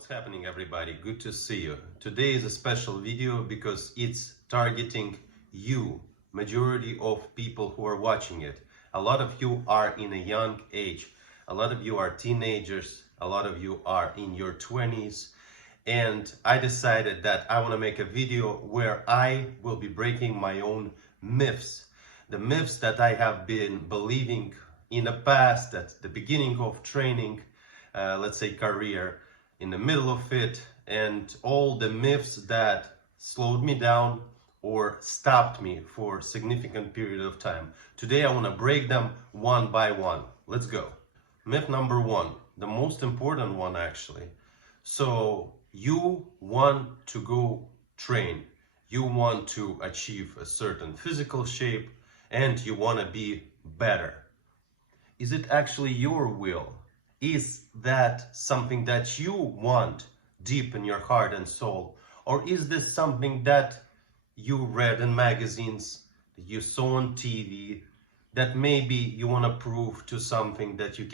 What's happening, everybody? Good to see you. Today is a special video because it's targeting you, majority of people who are watching it. A lot of you are in a young age. A lot of you are teenagers. A lot of you are in your 20s. And I decided that I want to make a video where I will be breaking my own myths. The myths that I have been believing in the past, at the beginning of training, let's say career, in the middle of it, and all the myths that slowed me down or stopped me for a significant period of time. Today I want to break them one by one. Let's go. Myth number one, the most important one actually. So you want to go train, you want to achieve a certain physical shape, and you want to be better. Is it actually your will? Is that something that you want deep in your heart and soul? Or is this something that you read in magazines, that you saw on TV, that maybe you want to prove to someone that you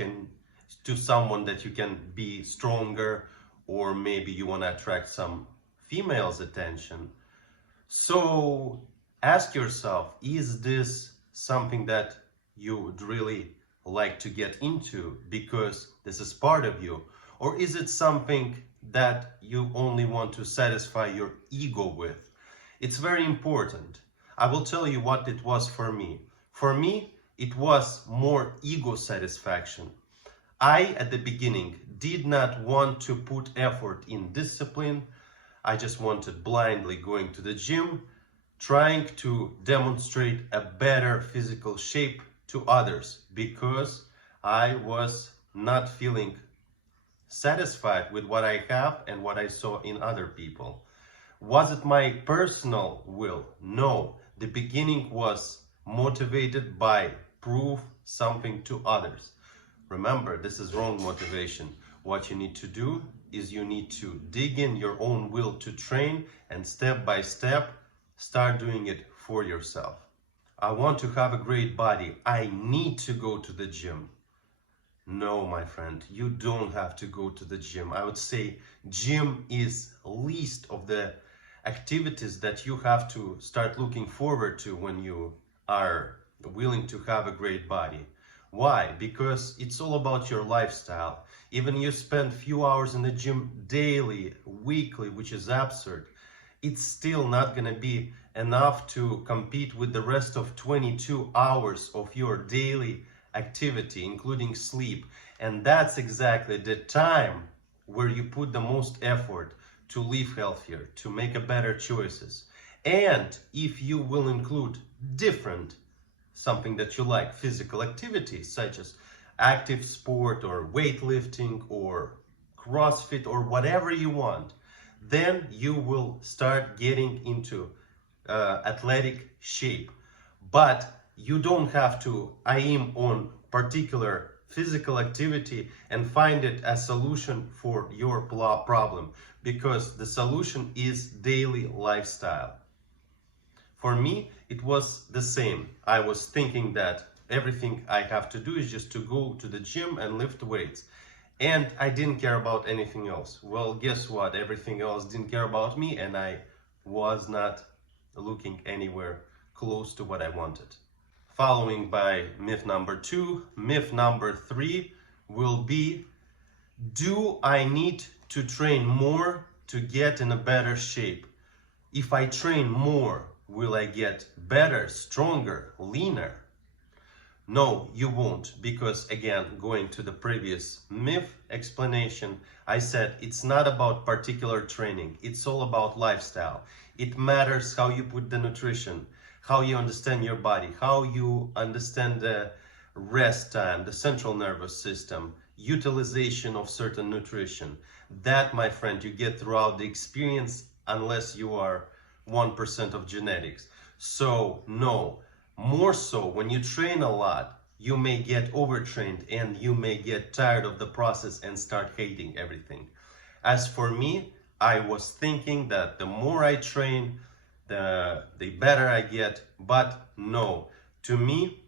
can be stronger, or maybe you want to attract some female's attention? So ask yourself, is this something that you would really like to get into because this is part of you? Or is it something that you only want to satisfy your ego with? It's very important. I will tell you what it was for me. For me, it was more ego satisfaction. I, at the beginning, did not want to put effort in discipline. I just wanted blindly going to the gym, trying to demonstrate a better physical shape to others because I was not feeling satisfied with what I have and what I saw in other people. Was it my personal will? No. The beginning was motivated by prove something to others. Remember, this is wrong motivation. What you need to do is you need to dig in your own will to train and step by step start doing it for yourself. I want to have a great body. I need to go to the gym. No, my friend, you don't have to go to the gym. I would say gym is least of the activities that you have to start looking forward to when you are willing to have a great body. Why? Because it's all about your lifestyle. Even you spend few hours in the gym daily, weekly, which is absurd, it's still not going to be enough to compete with the rest of 22 hours of your daily activity, including sleep. And that's exactly the time where you put the most effort to live healthier, to make a better choices. And if you will include different, something that you like, physical activities such as active sport or weightlifting or CrossFit or whatever you want, then you will start getting into athletic shape. But you don't have to aim on particular physical activity and find it a solution for your problem, because the solution is daily lifestyle. For me, it was the same. I was thinking that everything I have to do is just to go to the gym and lift weights. And I didn't care about anything else. Well, guess what? Everything else didn't care about me, and I was not looking anywhere close to what I wanted. Following by myth number two, myth number three will be, do I need to train more to get in a better shape? If I train more, will I get better, stronger, leaner? No, you won't, because again, going to the previous myth explanation, I said it's not about particular training, it's all about lifestyle. It matters how you put the nutrition, how you understand your body, how you understand the rest time, the central nervous system, utilization of certain nutrition. That, my friend, you get throughout the experience unless you are 1% of genetics. So no. More so, when you train a lot, you may get overtrained and you may get tired of the process and start hating everything. As for me, I was thinking that the more I train, the better I get. But no, to me,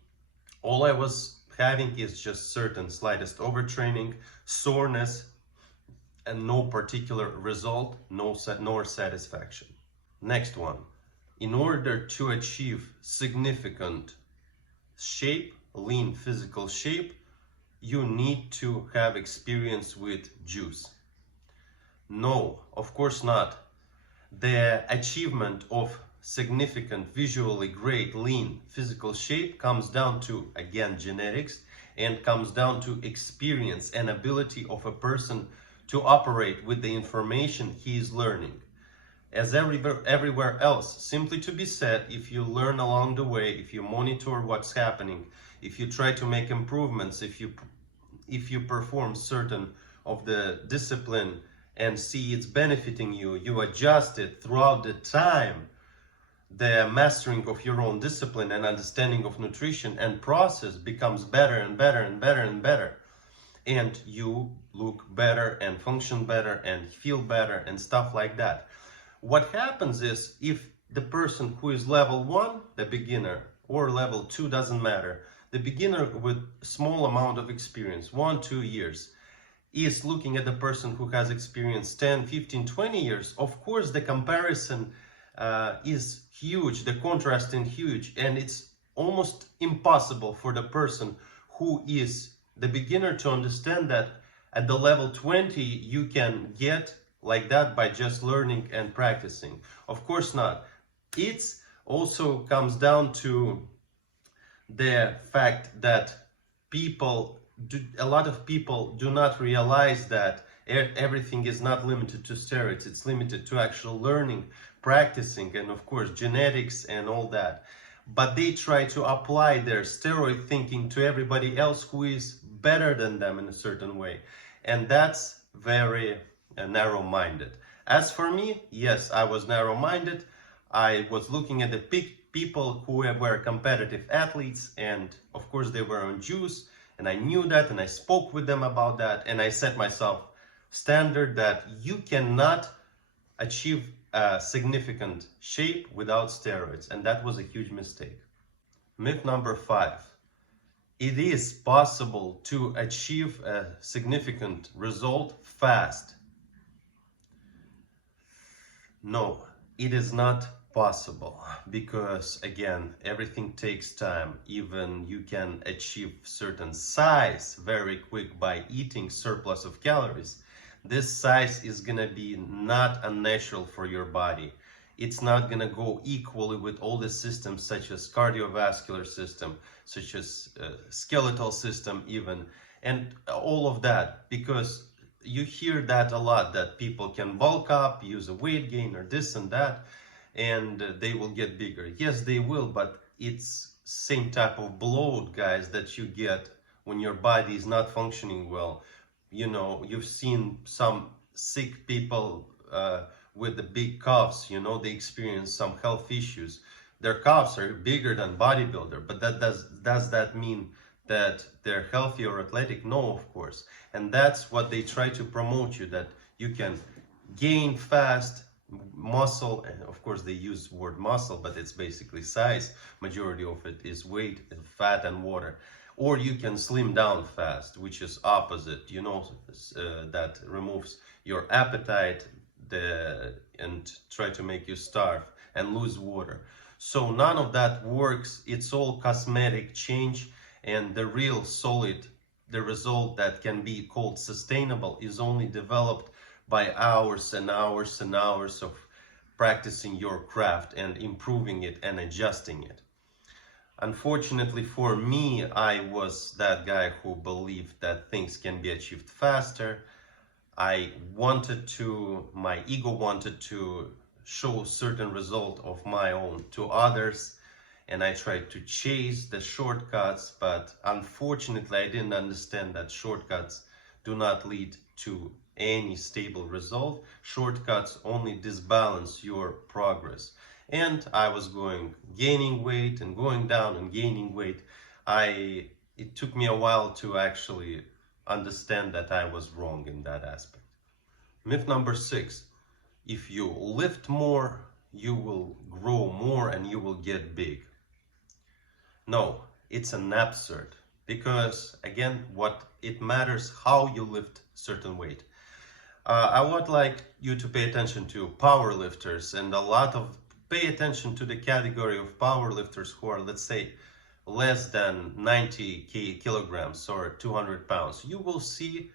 all I was having is just certain slightest overtraining, soreness, and no particular result, nor satisfaction. Next one. In order to achieve significant shape, lean physical shape, you need to have experience with juice. No, of course not. The achievement of significant, visually great, lean physical shape comes down to, again, genetics, and comes down to experience and ability of a person to operate with the information he is learning. As everywhere else, simply to be said, if you learn along the way, if you monitor what's happening, if you try to make improvements, if you perform certain of the discipline and see it's benefiting you, you adjust it throughout the time, the mastering of your own discipline and understanding of nutrition and process becomes better and better and better and better. And you look better and function better and feel better and stuff like that. What happens is, if the person who is level 1, the beginner, or level 2, doesn't matter, the beginner with small amount of experience, 1-2 years, is looking at the person who has experience 10, 15, 20 years, of course the comparison is huge, the contrast is huge, and it's almost impossible for the person who is the beginner to understand that at the level 20 you can get like that by just learning and practicing. Of course not. It also comes down to the fact that a lot of people do not realize that everything is not limited to steroids. It's limited to actual learning, practicing, and of course genetics and all that. But they try to apply their steroid thinking to everybody else who is better than them in a certain way. And that's very narrow-minded. As for me, yes, I was narrow-minded. I was looking at the people who were competitive athletes, and of course they were on juice, and I knew that, and I spoke with them about that, and I set myself standard that you cannot achieve a significant shape without steroids, and that was a huge mistake. Myth number 5. It is possible to achieve a significant result fast. No, it is not possible, because again, everything takes time. Even you can achieve certain size very quick by eating surplus of calories. This size is gonna be not unnatural for your body. It's not gonna go equally with all the systems, such as cardiovascular system, such as skeletal system even, and all of that, because you hear that a lot, that people can bulk up, use a weight gain or this and that, and they will get bigger. Yes, they will, but it's same type of bloat, guys, that you get when your body is not functioning well. You know, you've seen some sick people with the big calves, you know, they experience some health issues. Their calves are bigger than bodybuilder, but does that mean that they're healthy or athletic? No, of course. And that's what they try to promote you, that you can gain fast muscle, and of course they use word muscle, but it's basically size. Majority of it is weight, fat and water. Or you can slim down fast, which is opposite, you know, that removes your appetite and try to make you starve and lose water. So none of that works. It's all cosmetic change, and the real solid, the result that can be called sustainable, is only developed by hours and hours and hours of practicing your craft and improving it and adjusting it. Unfortunately for me, I was that guy who believed that things can be achieved faster. I wanted to, my ego wanted to show certain result of my own to others, and I tried to chase the shortcuts, but unfortunately I didn't understand that shortcuts do not lead to any stable result. Shortcuts only disbalance your progress. And I was gaining weight and going down and gaining weight. It took me a while to actually understand that I was wrong in that aspect. Myth number 6. If you lift more, you will grow more and you will get big. No, it's an absurd, because again, what it matters how you lift certain weight. I would like you to pay attention to power lifters, and pay attention to the category of power lifters who are, let's say, less than 90 kilograms or 200 pounds. You will see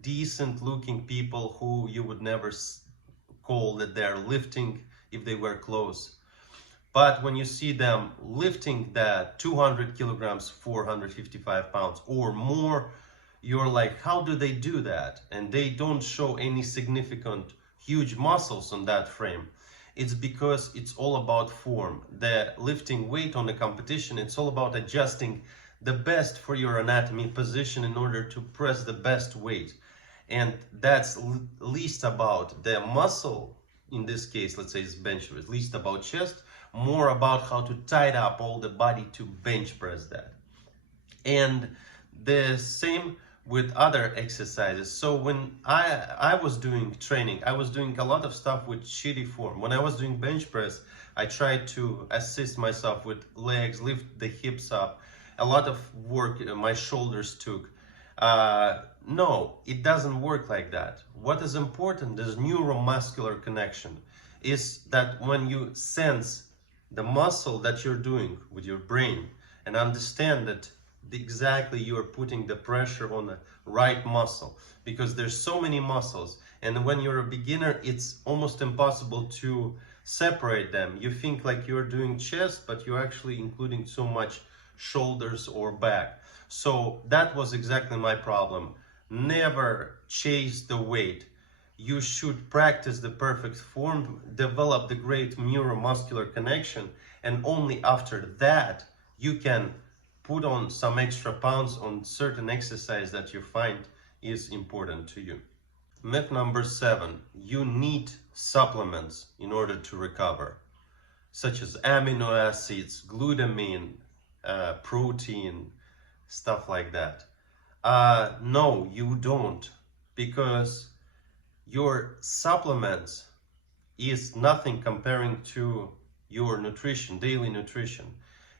decent looking people who you would never call that they're lifting if they were close. But when you see them lifting that 200 kilograms, 455 pounds or more, you're like, how do they do that? And they don't show any significant huge muscles on that frame. It's because it's all about form. The lifting weight on the competition, it's all about adjusting the best for your anatomy position in order to press the best weight. And that's least about the muscle. In this case, let's say it's bench press, least about chest, more about how to tie up all the body to bench press that. And the same with other exercises. So when I was doing training, I was doing a lot of stuff with shitty form. When I was doing bench press, I tried to assist myself with legs, lift the hips up. A lot of work my shoulders took. No, it doesn't work like that. What is important is neuromuscular connection. Is that when you sense the muscle that you're doing with your brain and understand that exactly you are putting the pressure on the right muscle, because there's so many muscles, and when you're a beginner it's almost impossible to separate them. You think like you're doing chest, but you're actually including so much shoulders or back. So that was exactly my problem. Never chase the weight. You should practice the perfect form, develop the great neuromuscular connection, and only after that you can put on some extra pounds on certain exercise that you find is important to you. Myth number 7, you need supplements in order to recover, such as amino acids, glutamine, protein, stuff like that. No, you don't, because your supplements is nothing comparing to your nutrition, daily nutrition.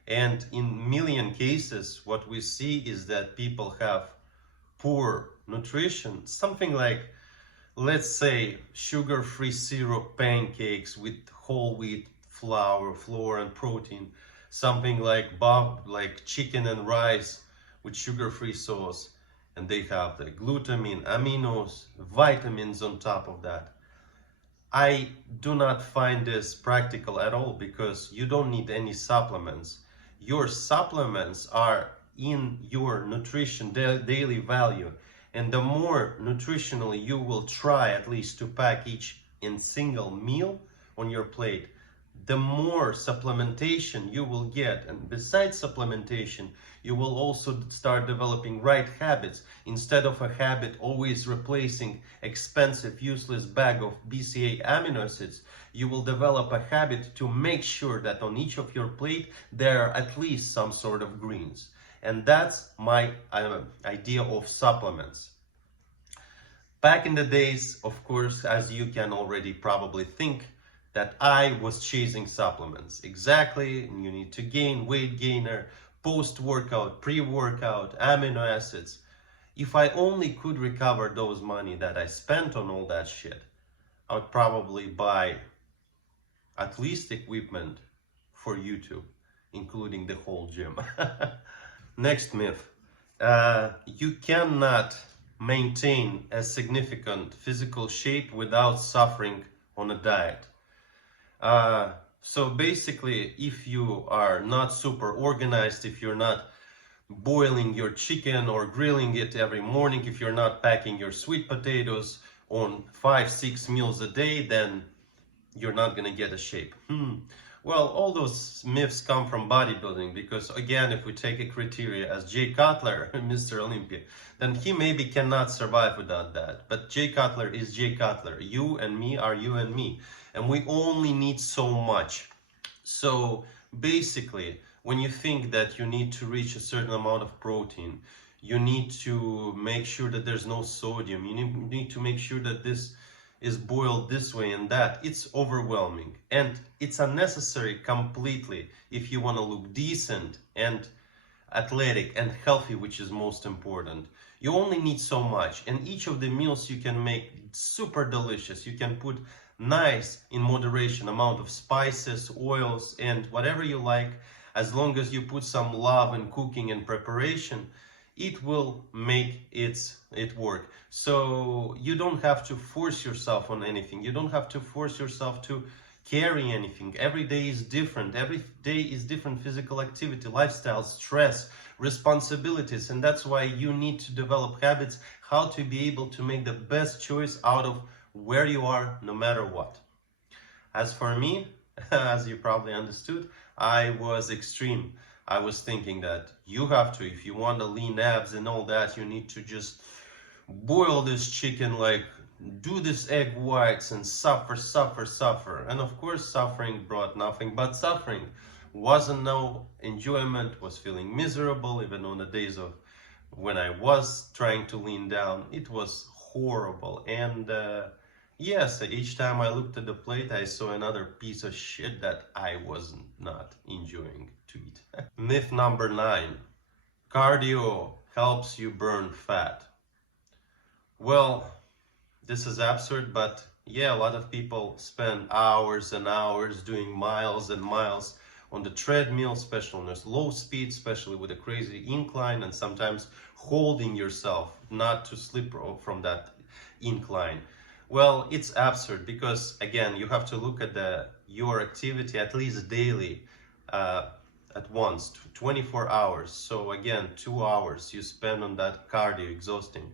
And in million cases, what we see is that people have poor nutrition, something like, let's say, sugar-free syrup pancakes with whole wheat flour and protein, something like chicken and rice with sugar-free sauce, and they have the glutamine, aminos, vitamins on top of that. I do not find this practical at all, because you don't need any supplements. Your supplements are in your nutrition daily value, and the more nutritionally you will try at least to pack each in single meal on your plate, the more supplementation you will get. And besides supplementation, you will also start developing right habits. Instead of a habit always replacing expensive useless bag of BCA amino acids, you will develop a habit to make sure that on each of your plate there are at least some sort of greens. And that's my idea of supplements. Back in the days, of course, as you can already probably think, that I was chasing supplements. Exactly, you need to gain, weight gainer, post-workout, pre-workout, amino acids. If I only could recover those money that I spent on all that shit, I would probably buy at least equipment for YouTube, including the whole gym. Next myth. You cannot maintain a significant physical shape without suffering on a diet. So basically, if you are not super organized, if you're not boiling your chicken or grilling it every morning, if you're not packing your sweet potatoes on 5-6 meals a day, then you're not gonna get a shape. Well, all those myths come from bodybuilding, because again, if we take a criteria as Jay Cutler, Mr. Olympia, then he maybe cannot survive without that. But Jay Cutler is Jay Cutler. You and me are you and me. And we only need so much. So basically, when you think that you need to reach a certain amount of protein, you need to make sure that there's no sodium, you need to make sure that this is boiled this way and that, it's overwhelming. And it's unnecessary completely if you want to look decent and athletic and healthy, which is most important. You only need so much, and each of the meals you can make super delicious. You can put nice, in moderation, amount of spices, oils, and whatever you like. As long as you put some love in cooking and preparation, it will make it work. So you don't have to force yourself on anything. You don't have to force yourself to carry anything. Every day is different. Every day is different physical activity, lifestyle, stress, responsibilities. And that's why you need to develop habits, how to be able to make the best choice out of where you are, no matter what. As for me, as you probably understood, I was extreme. I was thinking that you have to, if you want the lean abs and all that, you need to just boil this chicken, like do this egg whites and suffer. And of course, suffering brought nothing but suffering. Wasn't no enjoyment, was feeling miserable, even on the days of when I was trying to lean down. It was horrible. And yes, each time I looked at the plate, I saw another piece of shit that I was not enjoying to eat. Myth number 9. Cardio helps you burn fat. Well, this is absurd, but yeah, a lot of people spend hours and hours doing miles and miles on the treadmill, especially on this low speed, especially with a crazy incline, and sometimes holding yourself not to slip from that incline. Well, it's absurd because, again, you have to look at your activity at least daily, at once, 24 hours. So again, 2 hours you spend on that cardio, exhausting.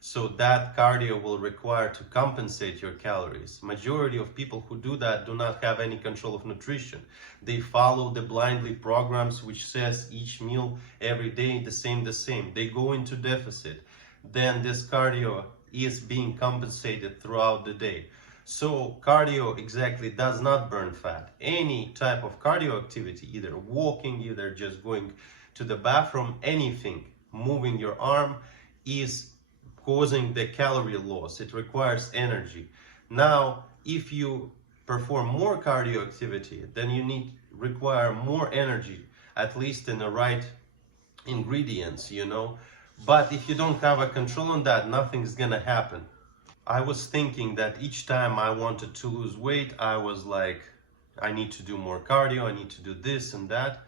So that cardio will require to compensate your calories. Majority of people who do that do not have any control of nutrition. They follow the blindly programs which says each meal every day the same. They go into deficit. Then this cardio is being compensated throughout the day. So cardio exactly does not burn fat. Any type of cardio activity, either walking, either just going to the bathroom, anything, moving your arm, is causing the calorie loss. It requires energy. Now, if you perform more cardio activity, then you require more energy, at least in the right ingredients, But if you don't have a control on that, nothing's gonna happen. I was thinking that each time I wanted to lose weight, I was like, I need to do more cardio, I need to do this and that.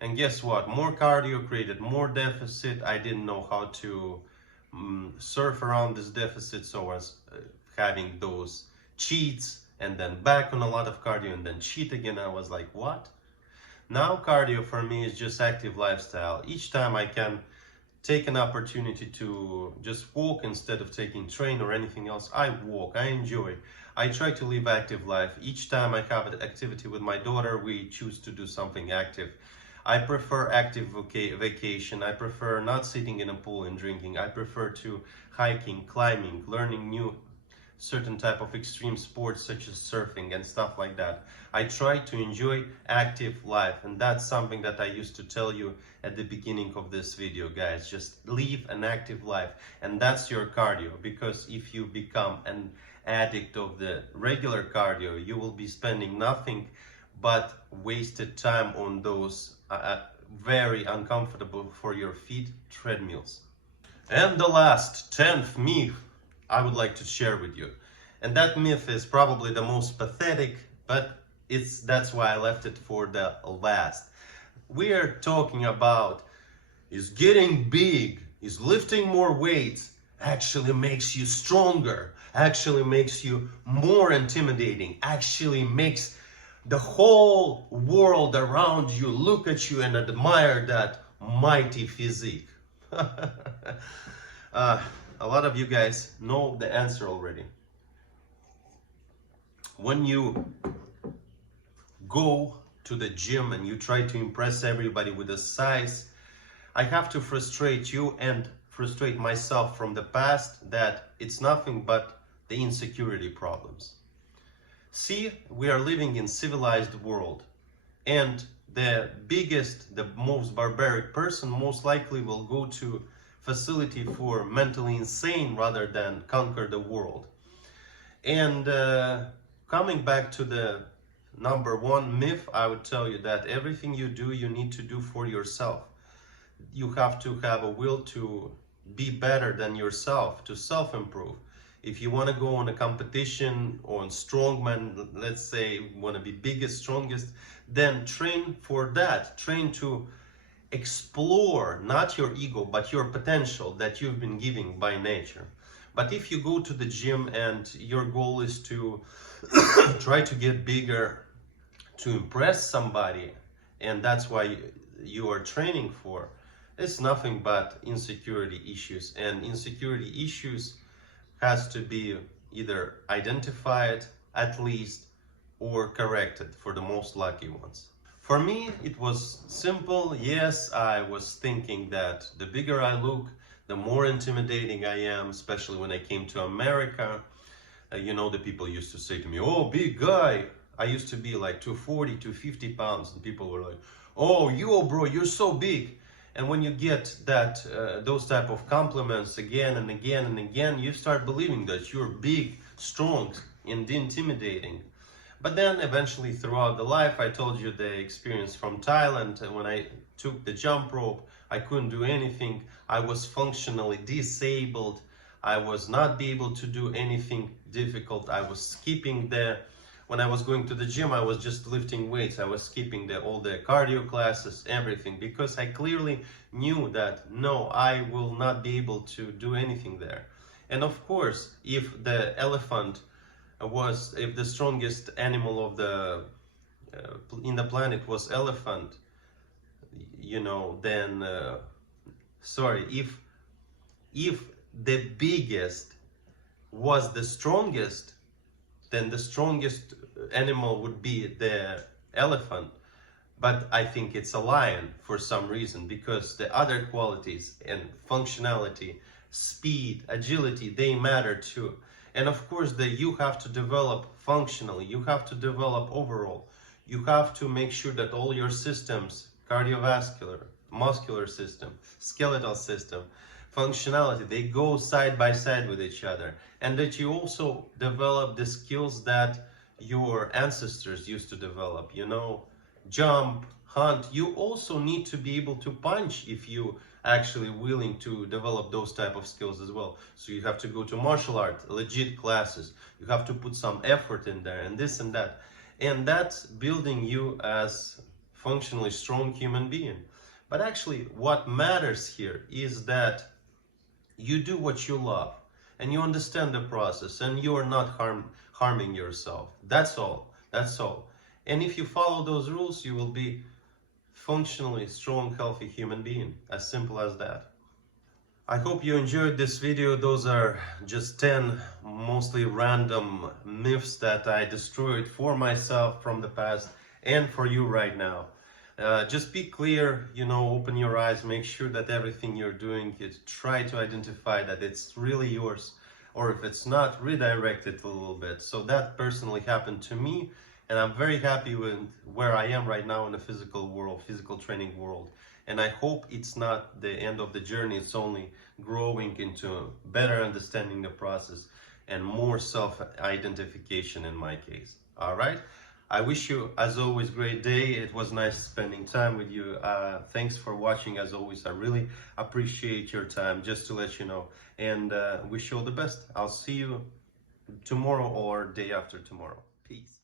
And guess what? More cardio created more deficit. I didn't know how to surf around this deficit, so I was having those cheats and then back on a lot of cardio and then cheat again. I was like, what? Now cardio for me is just active lifestyle. Each time I can take an opportunity to just walk instead of taking train or anything else, I walk, I enjoy. I try to live active life. Each time I have an activity with my daughter, we choose to do something active. I prefer active vacation. I prefer not sitting in a pool and drinking. I prefer to hiking, climbing, learning new certain type of extreme sports such as surfing and stuff like that. I try to enjoy active life, and that's something that I used to tell you at the beginning of this video, guys. Just live an active life, and that's your cardio, because if you become an addict of the regular cardio, you will be spending nothing but wasted time on those very uncomfortable for your feet treadmills. And the last 10th myth I would like to share with you. And that myth is probably the most pathetic, but that's why I left it for the last. We are talking about, is getting big, is lifting more weights actually makes you stronger, actually makes you more intimidating, actually makes the whole world around you look at you and admire that mighty physique. A lot of you guys know the answer already. When you go to the gym and you try to impress everybody with the size, I have to frustrate you and frustrate myself from the past that it's nothing but the insecurity problems. See, we are living in civilized world, and the biggest, the most barbaric person most likely will go to facility for mentally insane rather than conquer the world. And coming back to the number 1 myth, I would tell you that everything you do, you need to do for yourself. you have to have a will to be better than yourself, to self-improve. If you want to go on a competition on strongman, let's say want to be biggest, strongest, then train for that. Train to explore not your ego but your potential that you've been given by nature. But if you go to the gym and your goal is to try to get bigger, to impress somebody, and that's why you are training for, it's nothing but insecurity issues. And insecurity issues has to be either identified at least or corrected for the most lucky ones. For me, it was simple. Yes, I was thinking that the bigger I look, the more intimidating I am, especially when I came to America. You know, the people used to say to me, "Oh, big guy." I used to be like 240, 250 pounds, and people were like, "Oh, yo, bro, you're so big." And when you get that, those type of compliments again and again and again, you start believing that you're big, strong, and intimidating. But then eventually throughout the life, I told you the experience from Thailand. When I took the jump rope, I couldn't do anything. I was functionally disabled. I was not be able to do anything difficult. I was skipping when I was going to the gym, I was just lifting weights. I was skipping all the cardio classes, everything, because I clearly knew that no, I will not be able to do anything there. And of course, if the elephant if the strongest animal of in the planet was elephant, you know, then sorry, if the biggest was the strongest, then the strongest animal would be the elephant. But I think it's a lion for some reason, because the other qualities and functionality, speed, agility, they matter too. And of course, you have to develop functionally, you have to develop overall. You have to make sure that all your systems, cardiovascular, muscular system, skeletal system, functionality, they go side by side with each other. And that you also develop the skills that your ancestors used to develop, you know, jump, hunt. You also need to be able to punch if you actually willing to develop those type of skills as well. So you have to go to martial art, legit classes. You have to put some effort in there and this and that. And that's building you as functionally strong human being. But actually what matters here is that you do what you love and you understand the process and you are not harming yourself. That's all. That's all. And if you follow those rules, you will be functionally strong, healthy human being. As simple as that. I hope you enjoyed this video. Those are just 10 mostly random myths that I destroyed for myself from the past and for you right now. Just be clear, you know, open your eyes, make sure that everything you're doing, try to identify that it's really yours, or if it's not, redirect it a little bit. So that personally happened to me, and I'm very happy with where I am right now in the physical world, physical training world. And I hope it's not the end of the journey, it's only growing into better understanding the process and more self-identification in my case. All right? I wish you, as always, great day. It was nice spending time with you. Thanks for watching, as always. I really appreciate your time, just to let you know. And wish you all the best. I'll see you tomorrow or day after tomorrow. Peace.